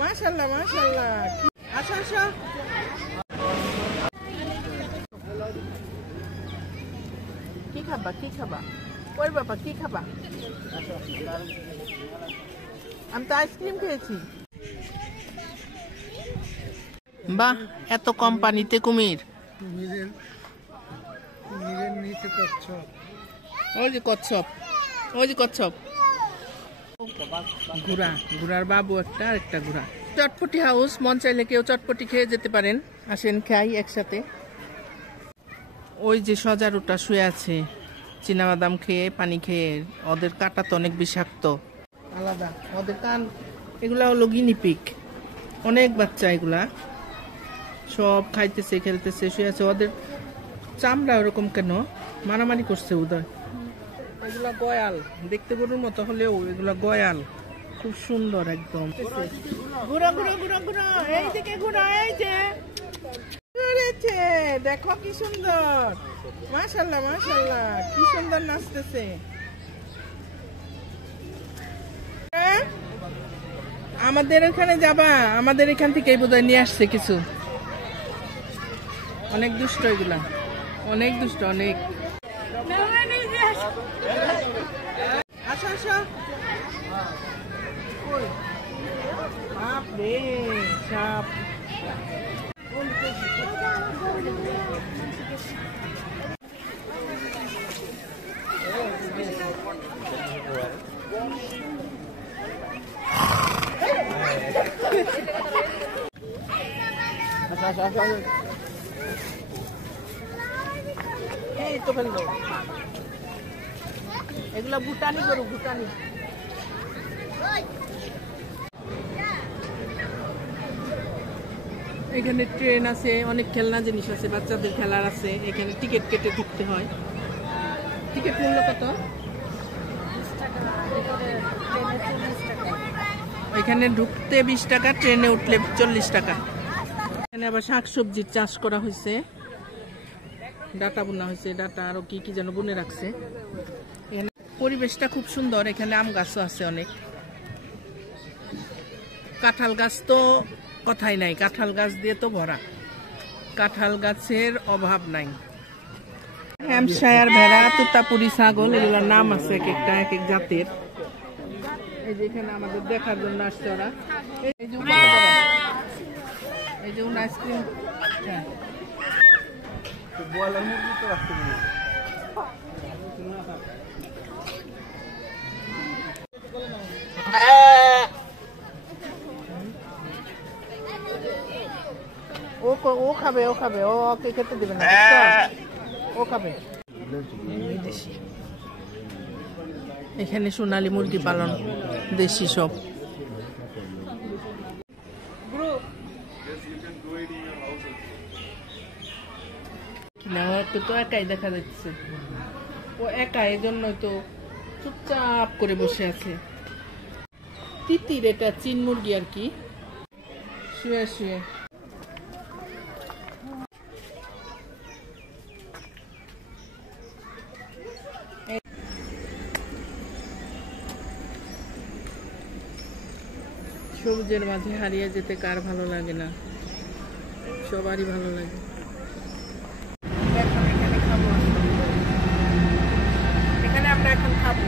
মাশাআল্লাহ মাশাআল্লাহ। আসো আসো। কি খাবা কি খাবা? ওই বাবা কি খাবা? আমি তো আইসক্রিম খেয়েছি। বাহ, এত কম পানিতে কুমির। ওই যে কচ্ছপ, ওই যে কচ্ছপ। ঘোড়া, ঘোড়ার বাবু একটা, আরেকটা ঘোড়া। চটপটি হাউস, মন চাইলে কেউ চটপটি খেয়ে যেতে পারেন। আসেন খাই একসাথে। ওই যে সজারুটা শুয়ে আছে চীনাবাদাম খেয়ে, পানি খেয়ে। ওদের কাঁটা তো অনেক বিষাক্ত, আলাদা ওদের কান। এগুলা হলো গিনিপিগ, অনেক বাচ্চা। এগুলা সব খাইতেছে, খেলতেছে, শুয়ে আছে। ওদের চামড়া ওরকম কেন? মারামারি করছে উদয়। এগুলা গয়াল, দেখতে গরুর মতো হলেও এগুলা গয়াল। খুব সুন্দর একদম। ঘুরা ঘুরা ঘুরা ঘুরা, এই দিকে ঘুরা, এই যে ঘুরেছে। দেখো কি সুন্দর, মাশাআল্লাহ মাশাআল্লাহ, কি সুন্দর নাচতেছে। আমাদের এখানে যাবা? আমাদের এখান থেকেই বোধহয় নিয়ে আসছে কিছু। অনেক দুষ্ট এগুলা, অনেক দুষ্ট, অনেক। আসো আসো। বাপরে সাপ। এই তো ফেললো। এগুলা ভুটানি গরু, ভুটানি। এখানে ট্রেন আছে, অনেক খেলনা জিনিস আছে, বাচ্চাদের খেলার আছে। এখানে টিকিট কেটে ঢুকতে হয়। টিকিট মূল্য কত? এখানে ঢুকতে 20 টাকা, ট্রেনে উঠলে 40 টাকা। এখানে আবার শাকসবজির চাষ করা হয়েছে, ডাটা বোনা হয়েছে, ডাটা আরো কি কি যেন বুনে রাখছে। এখানে পরিবেশটা খুব সুন্দর। এখানে আম গাছও আছে অনেক। কাঁঠাল গাছ তো কথাই নাই, কাঁঠাল গাছ দিয়ে তো ভরা। কাঁঠাল গাছের অভাব নাই। হ্যাম্পশায়ার ভেড়া, তোতাপুরি ছাগল, এগুলোর নাম আছে এক একটা, এক এক জাতের। এই যে এখানে আমাদের দেখার জন্য আসছে ওরা। এই যে এই যে আইসক্রিম। ও খাবে, ও খাবে, ওকে খেতে দিবে না, ও খাবে। এখানে সোনালী মুরগি পালন, দেশি সব। তো একাই দেখা যাচ্ছে, ও একা, এই জন্যই তো চুপচাপ করে বসে আছে। তিতির, এটা চীন মুরগি আর কি, শুয়ে শুয়ে। সবুজের মাঝে হারিয়ে যেতে কার ভালো লাগে না? সবারই ভালো লাগে। এখানে আমরা এখন খাবো।